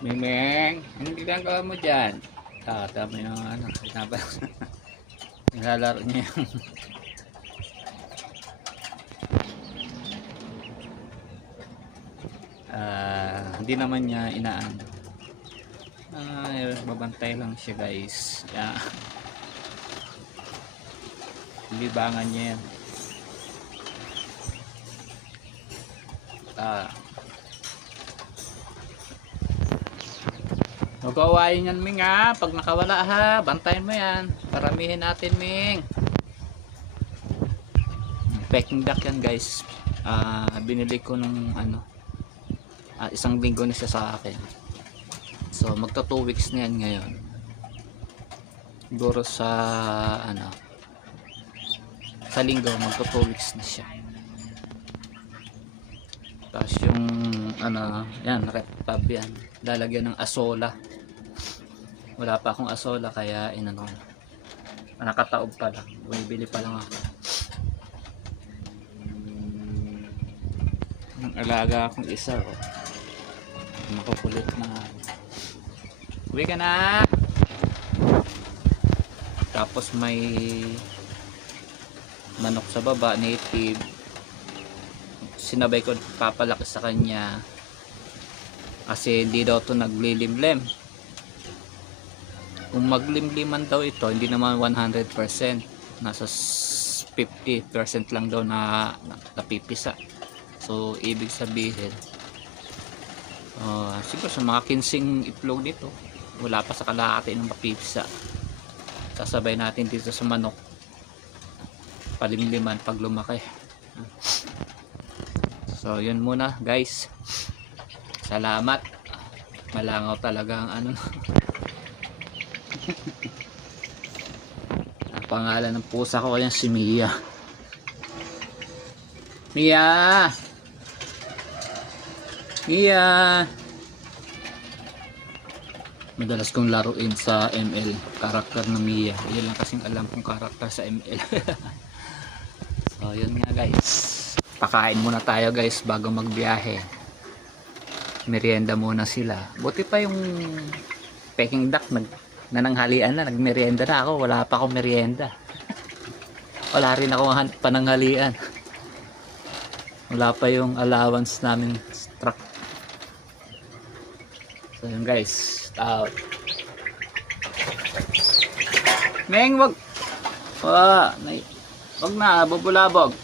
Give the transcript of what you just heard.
Mimeng, anong ginagawa mo dyan? Tama yung ano, nilalaro niya yung hindi naman niya inaano. Babantay lang siya guys. Libangan niya yan. Mag-awayin yan Ming ha. Pag nakawala ha, bantayan mo yan. Paramihin natin Ming. Peking duck yan guys. Binili ko nung ano, isang linggo na siya sa akin. So magta 2 weeks na yan ngayon. Siguro sa ano, sa linggo magta 2 weeks na siya. Tapos yung ano, yan, rep tab yan. Lalagyan ng asola. Wala pa akong asola kaya inano. Nakataob pa lang. Bumibili pa lang ako. Ang alaga akong isa oh. Makukulit na. Uwi ka na. Tapos may manok sa baba, native. Sinabay ko papalaki sa kanya kasi hindi daw to naglilimlim. Kung maglimliman daw ito, hindi naman 100%, nasa 50% lang daw na napipisa. So ibig sabihin siguro sa mga 15 itlog nito, wala pa sa kalahati ng mapipisa. Sasabay natin dito sa manok, palimliman pag lumaki. So yun muna guys, salamat. Malangaw talaga ang ano. Ang pangalan ng pusa ko kaya si Mia. Mia, Mia. Madalas kong laruin sa ML karakter na Mia. Yun lang kasing alam kong karakter sa ML. So yun nga guys, pakain muna tayo guys bago magbiyahe. Merienda muna sila. Buti pa yung Peking duck nananghalian na, nagmerienda na ako. Wala pa akong merienda. Wala rin ako pananghalian. Wala pa yung allowance namin truck. So yun guys, out. Meng, wag na, bubulabog.